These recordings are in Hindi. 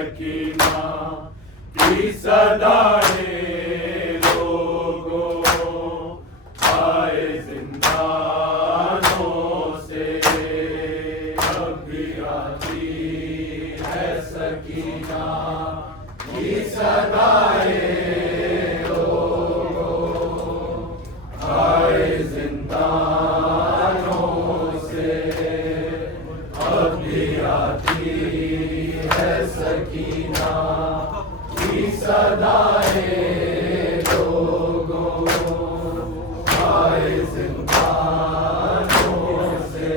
सकीना की सदाएं लोगों आए जिंदानों से, अब भी आती है सकीना की सदाएं लोगों आए जिंदानों से, अब भी आती है सकीना की सदाएं लोगों आए जिंदानों से,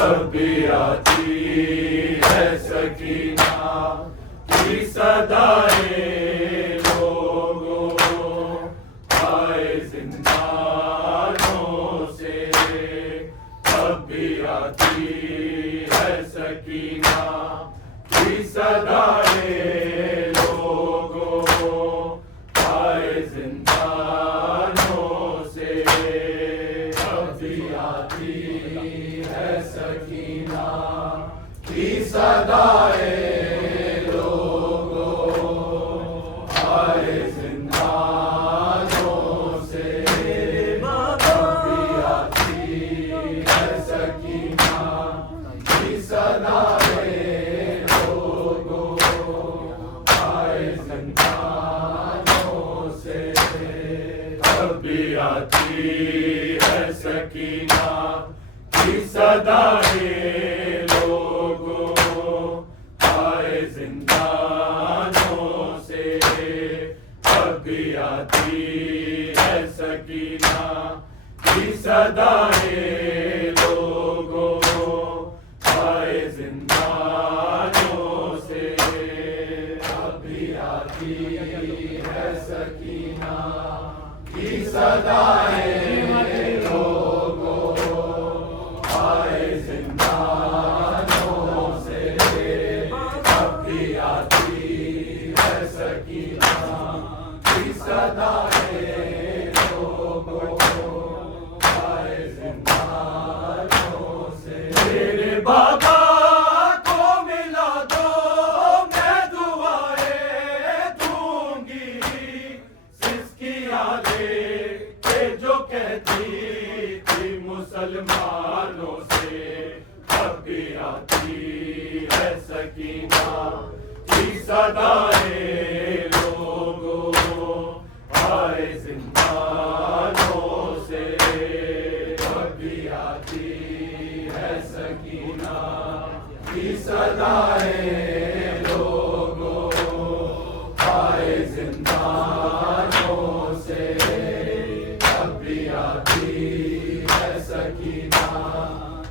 अब भी आती है सकीना की सदाएं लोगों आए जिंदानों से, अब भी आती है सकीना की सदाएं लोगों आए जिंदानों से, अब भी आती है सकीना की सदाएं लोगों आए जिंदानों से, अब भी आती है सकीना की सदाएं लोगों आए जिंदानों से, अब भी आती है सकीना की सदाएं लोगों आए जिंदानों से, अब भी आती है सकीना की सदाएं लोगों आए जिंदानों से, अब भी आती है सकीना की सदाएं लोगों आए जिंदानों से, अब भी आती है सकीना की सदाएं लोगों आए जिंदानों से। मेरे बाबा को मिला दो मैं दुआएं दूंगी, सिसकियां दे के जो कहती थी मुसलमानों से, अब भी आती है सकीना की सदाएं लोगों आए जिंदानों से, अब भी आती है सकीना की सदाएं लोगों आए जिंदानों से, अब भी आती है सकीना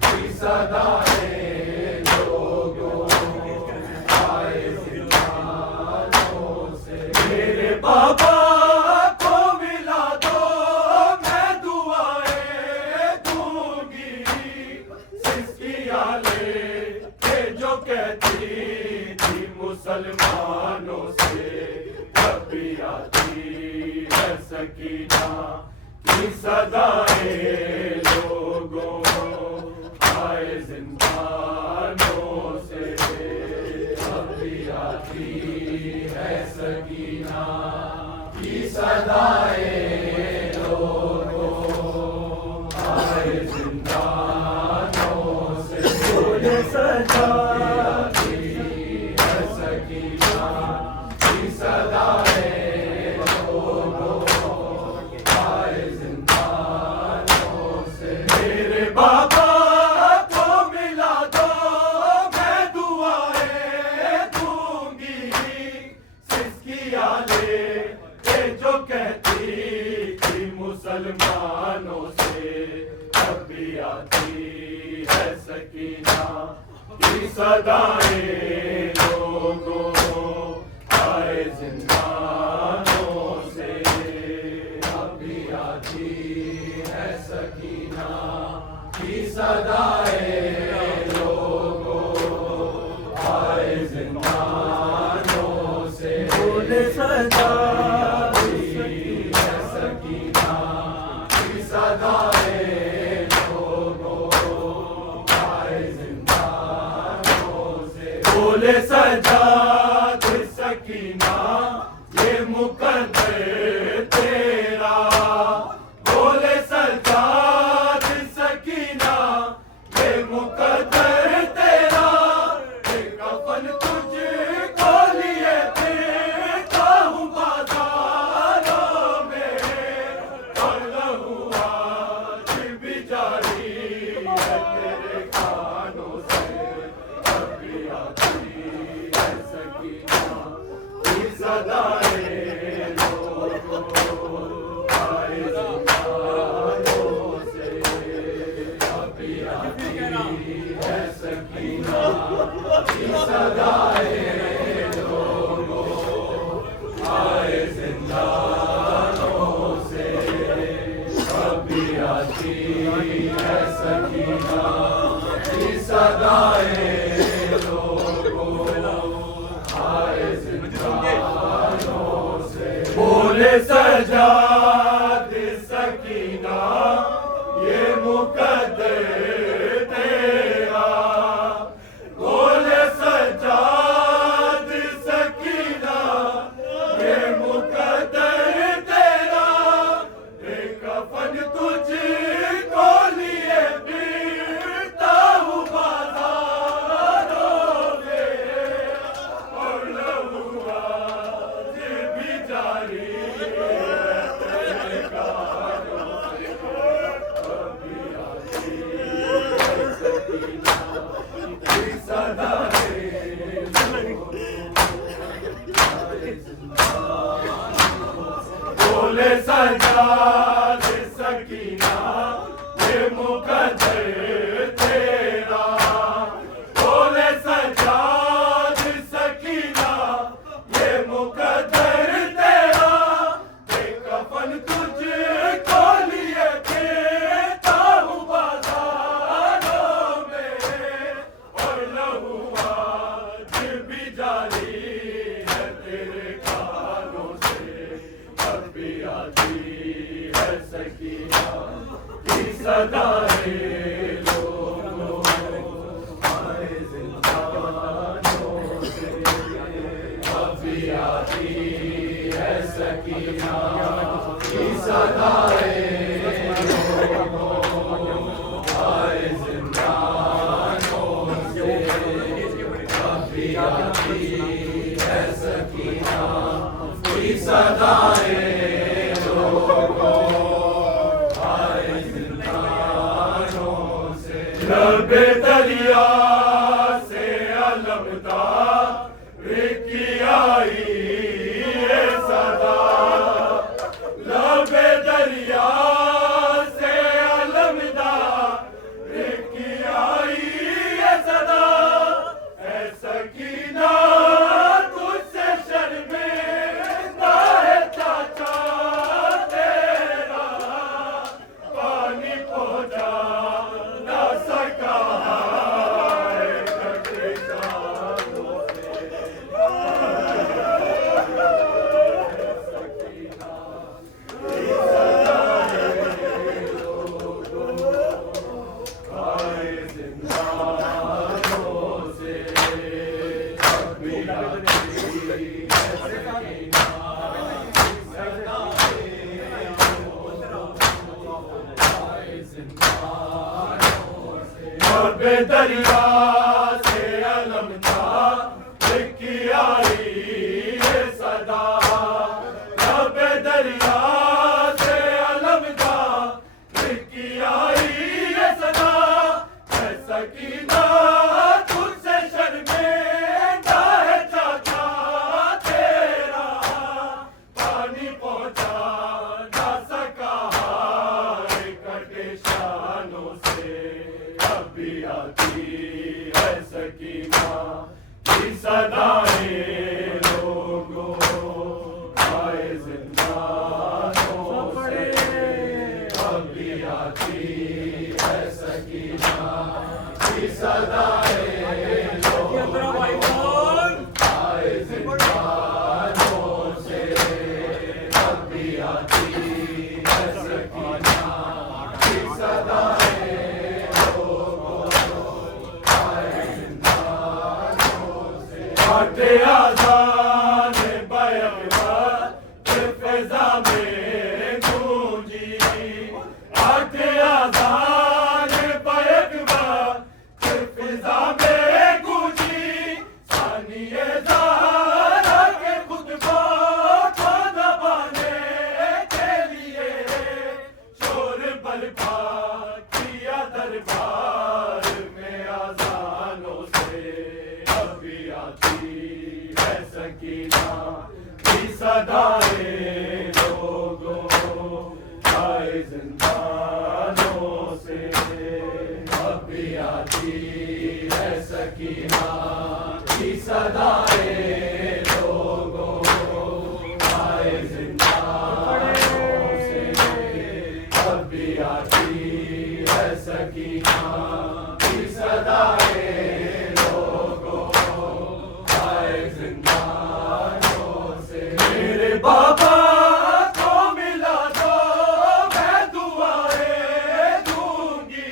की सदाएं लोगों आए जिंदानों से। मेरे बाबा को मिला दो मैं दुआएं दूंगी, सिसकियां ले के जो कहती थी मुसलमानों से, अब भी आती है सकीना की सदाएं लोगों आए जिंदानों से, अब भी आती है सकीना की सदाएं लोगों आए जिंदानों से। बोले सजा है सकीना की सदाएं लोगों आए जिंदानों से। मेरे बाबा को मिला दो मैं दुआएं दूंगी, सिसकियां ले के जो कहती थी मुसलमानों से, अब भी आती है सकीना की सदाएं लोगों आए जिंदानों से, अब भी आती है सकीना की सदाएं लोगों आए जिंदानों से। बोले सजा है सकीना की सदाएं लोगों आए जिंदानों से। बोले सजाद सकीना ये मुकद्दर तेरा, बोले सजाद सकीना ये मुकद्दर तेरा, ये कफन तुझको लिए फिरता हूँ बाजारों में, और लहू आज भी जारी है तेरे कानों से, अभी आती है सकीना की सदाएं लोगों आए ज़मानों से, अभी आती है सकीना की सदाएं लोगों आए ज़िंदानों से, अभी आती है सकीना की सदाएं लोगों आए ज़िंदानों से। बोले सजाद सकीना ये मुकद्दर तेरा, बोले सजाद सकीना ये मुकद्दर तेरा, ये कफन तुझको लिए फिरता हूँ बाजारों में, और लहू आज भी जारी है तेरे कानों से, अभी आती है सकीना की सदाएं लोगों आए ज़िंदानों से। बोले सजाद सकीना ये मुकद्दर तेरा, बोले सजाद सकीना ये मुकद्दर तेरा, ये कफन तुझको लिए फिरता हूँ बाजारों में, और लहू आज भी जारी है तेरे कानों से, अभी आती है सकीना की सदाएं लोगों आए ज़िंदानों से, अभी आती है सकीना की सदाएं लोगों आए ज़िंदानों से, अभी आती है सकीना की सदाएं लोगों आए ज़िंदानों से। लबे दरिया से अलमदार की आई ये सदा, लबे दरिया से अलमदार की आई ये सदा, ऐ सकीना तुझसे शर्मिंदा है चाचा तेरा, पानी पहुँचा ना सका है कटे सालों से, सकीना की सदाएं लोगों आए ज़िंदानों से, अभी आती है सकीना की सदाएं लोगों आए ज़िंदानों से। लबे दरिया से अलमदार की आई ये सदा, लबे दरिया से अलमदार की आई ये सदा, ऐ सकीना तुझसे शर्मिंदा है चाचा तेरा, पानी पहुँचा ना सका है कटे शानों से, अभी आती है सकीना की सदाएं लोगों आए ज़िंदानों से, अभी आती है सकीना की सदाएं लोगों आए ज़िंदानों से, अभी आती है सकीना की सदाएं लोगों आए ज़िंदानों से। आटे आजान बैकबा फिजा में गूंजी आटे आजान बैकबा फिजा में गूंजी सानिए ज़हरा के खुतबा को दबाने के लिए शोर बलपा किया दरबार में आजानों से अभी आती है सकीना की सदाएं लोगों आए जिंदानों से अभी आती है सकीना की सदाएं लोगों आए जिंदानों से अभी आती है सकीना की सदाएं लोगों आए जिंदानों से मेरे बाबा को मिला दो मैं दुआएं दूंगी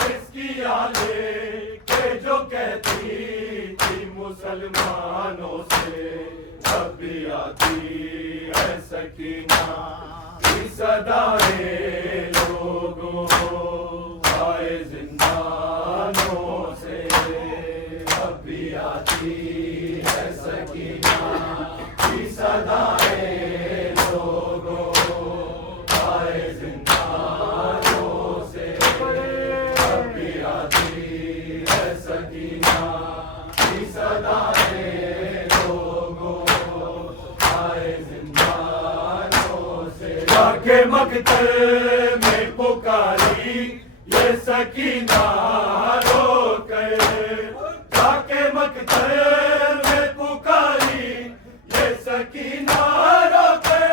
सिस्किया लेके जो कहती थी मुसलमानों से अभी आती है सकीना की सदाएं लोगों आए जिंदानों से अभी आती है सकीना की सदाएं लोगों आए जिंदानों से अभी आती है सकीना की सदाएं लोगों आए जिंदानों से जाके मकतल में पुकारी ये सकीना रो कर जाके मकतल में पुकारी ये सकीना रो कर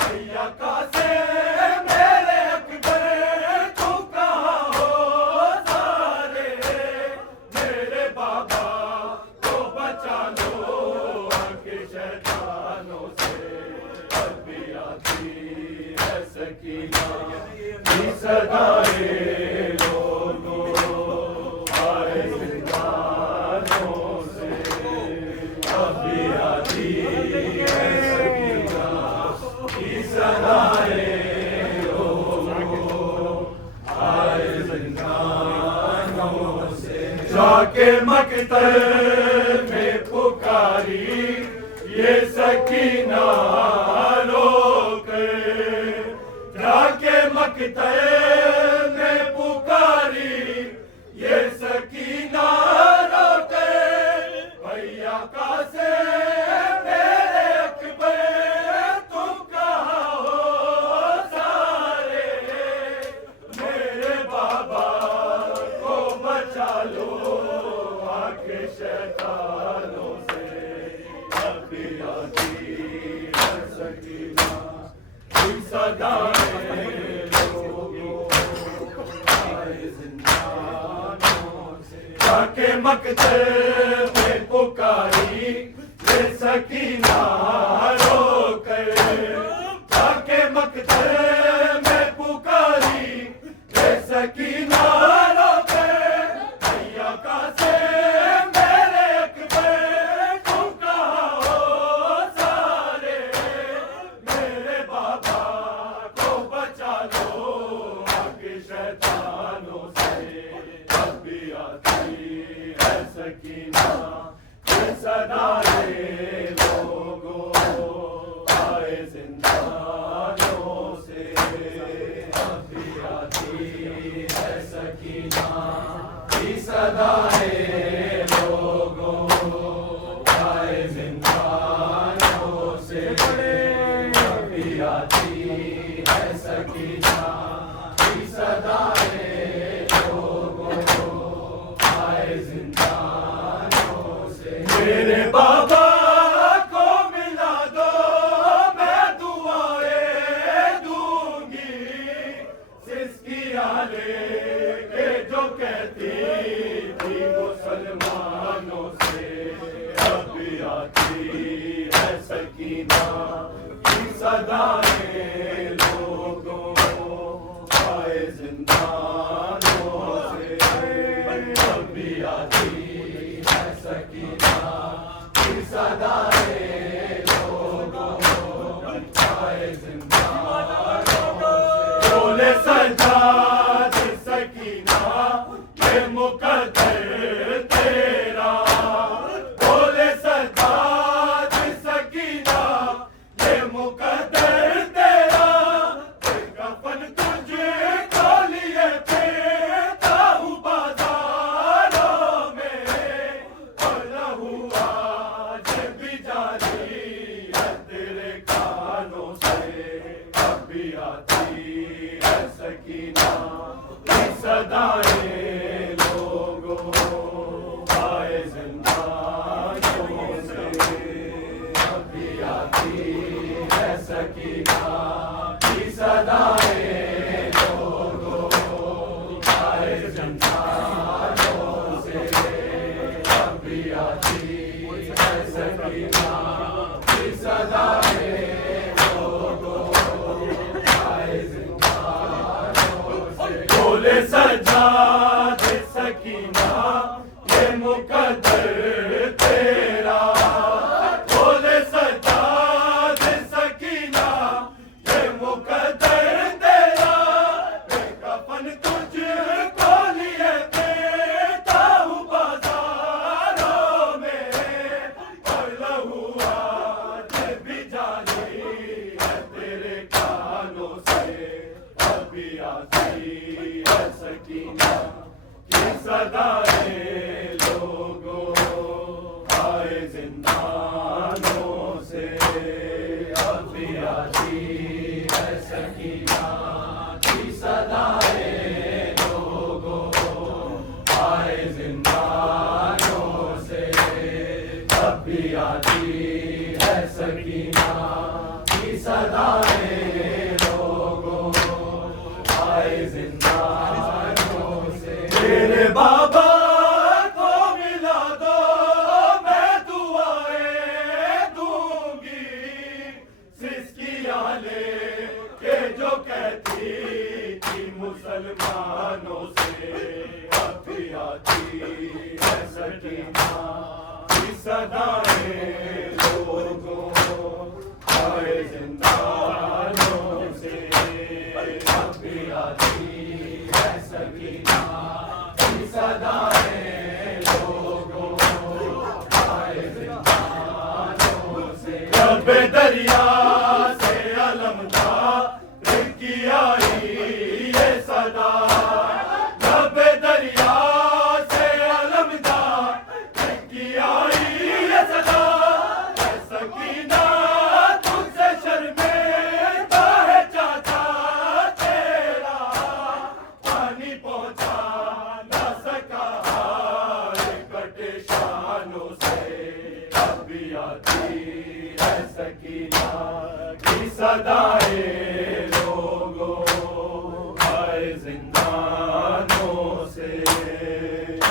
भैया का से मेरे अकबर तू कहाँ हो सारे मेरे बाबा को बचा लो आके शैतानों से अभी आती है सकीना की सदाएं लोगों आए जिंदानों से अभी आती है सकीना की सदाएं लोगों आए जिंदानों से जाके मकतल में पुकारी ये सकीना रोकर जाके मकतल में पुकारी ये सकीना रोकर भैया का से मेरे अकबर तुम कहाँ हो सारे मेरे बाबा को बचा लो आके शैतानों से अभी आती है सकीना की सदाएं लोगों आए जिंदानों से जाके मकतल में पुकारी ये सकीना रो कर जाके मकतल में पुकारी ये सकीना रो कर भैया का से मेरे अकबर तुम कहाँ हो सारे मेरे बाबा को बचा लो आगे शैतानों से अभी आती है सकीना ये सदाएं लोगों आए जिंदानों से अभी आती है सकीना की सदाएं लोगों आए जिंदानों से अभी आती है सकीना की सदाएं लोगों आए जिंदानों से मेरे बाबा को मिला दो मैं दुआएं दूंगी सिस्किया लेके जो कहती थी मुसलमानों से अभी आती है सकीना की सदाएं लोगों आए जिंदानों से अभी आती है सकीना सदाएं लोगों आए जिंदानों से। बोले सज्जाद सकीना ये मुकद्दर तेरा, बोले सज्जाद सकीना ये मुकद्दर तेरा, कफन तुझको लिए फिरता हूँ बाजारों में, और हुआ जब भी जारी है तेरे कानों से, अभी आती है सकीना की सदाएं लोगों आए जिंदानों से, अभी आती है सकीना की सदाएं लोगों आए जिंदानों से, अभी आती है सकीना की सदाएं लोगों आए जिंदानों से। बोले सज्जाद सकीना ये मुकद्दर तेरा, बोले सज्जाद सकीना ये मुकद्दर तेरा, कफन तुझको लिए फिरता हूँ बाजारों में, और लहू आज भी जारी है तेरे कानों से, अभी आती है सकीना की सदाएं लोगों आए जिंदानों से, अभी आती है सकीना की सदाएं लोगों आए जिंदानों से, अभी आती है सकीना की सदाएं लोगों आए जिंदानों से। मेरे बाबा को मिला दो मैं दुआएं दूंगी, सिसकियां लेके जो कहती थी मुसलमानों से, अभी आती है सकीना की सदाएं लोगों आए जिंदानों से, अभी आती है सकीना की सदाएं लोगों आए जिंदानों से। जब दरिया से अलमदार की आई ये सदा, जब दरिया से अलमदार की आई ये सदा, सकीना तुझसे शर्मिंदा है चाचा तेरा, पानी पहुंचा ना सका कटे शानों से, अभी आती है सकीना की सदाएं लोगों आए जिंदानों से,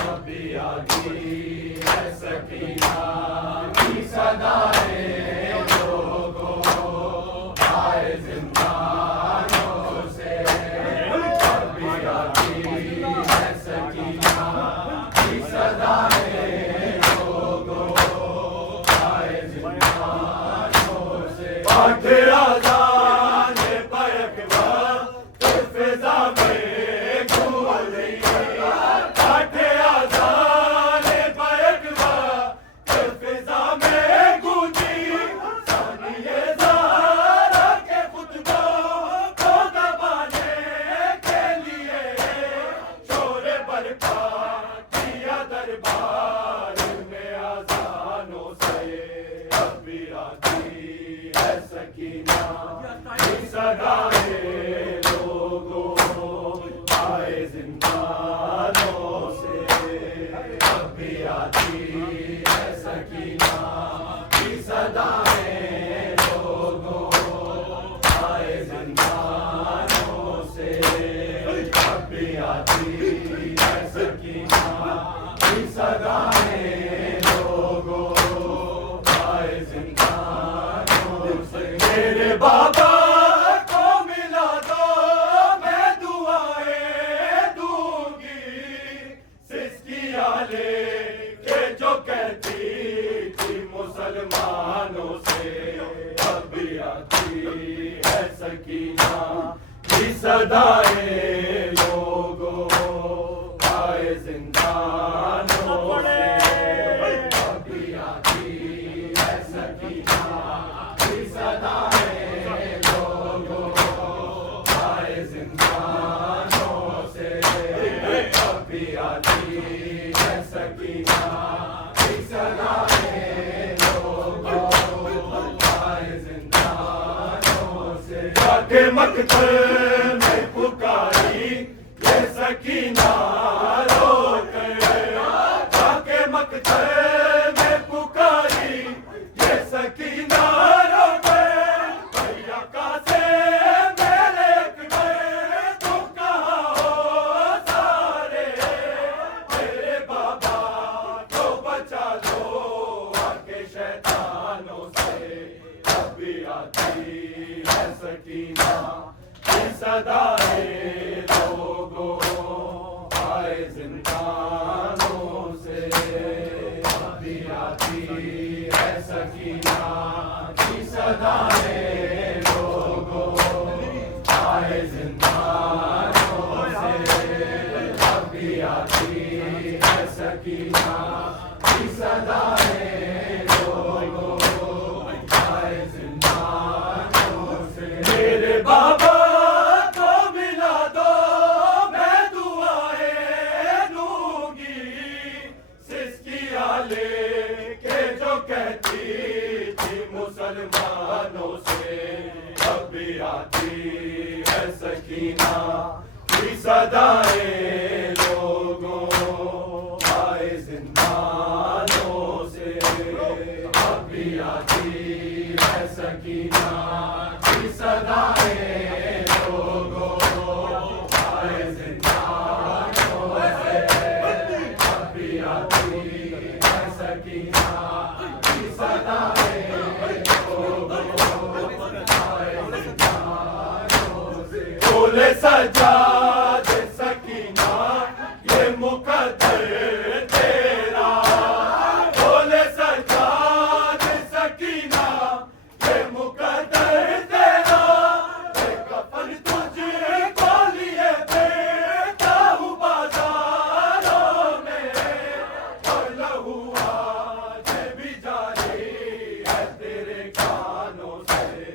अभी आती है सकीना की सदाएं लोगों आए जिंदानों से, अभी आती है सकीना की सदाएं लोगों आए जिंदानों से। पाठ आज़ान बैकवा फिज़ा में गूंज रही, पाठ आज़ान बैकवा फिज़ा में गूंजी, सानिए ज़ारा के खुतबों को दबाने के लिए शोर बरपा किया दरबार में आज़ानों से, अभी आती है सकीना की सदाएं लोगों आए जिंदानों से, अभी आती है सकीना की सदाएं लोगों आए जिंदानों से, अभी आती है सकीना की सदाएं लोगों आए जिंदानों से। मेरे बाबा को मिला दो मैं दुआएं दूंगी, सिसकियां लेके जो कहती थी मुसलमान सदाएं लोगों आए जिंदानों से, अभी आती है सकीना की सदाएं लोगों आए जिंदानों से, अभी आती है सकीना की सदाएं लोगों आए जिंदानों से। जाके मकतल में पुकारी ये सकीना रो कर, जाके मकतल में पुकारी ये सकीना रो कर, भैया का से मेरे गए तुम कहाँ हो सारे, मेरे बाबा को बचा लो आके शैतानों से, अभी आती है सकीना की सदाएं लोगों आए जिंदानों से, अभी आती है सकीना की सदाएं लोगों आए जिंदानों से, अभी आती है सकीना की सदाएं लोगों आए जिंदानों से। मेरे बाबा को मिला दो मैं दुआएं दूंगी, सिस्किया लेके जो कहती थी मुसलमानों से, अभी आती है सकीना की सदाएं लोगों आए जिंदानों से, अभी आती है सकीना की सदाएं लोगों आए जिंदानों से, अभी आती है सकीना की सदाएं लोगों आए जिंदानों से। बोले सजा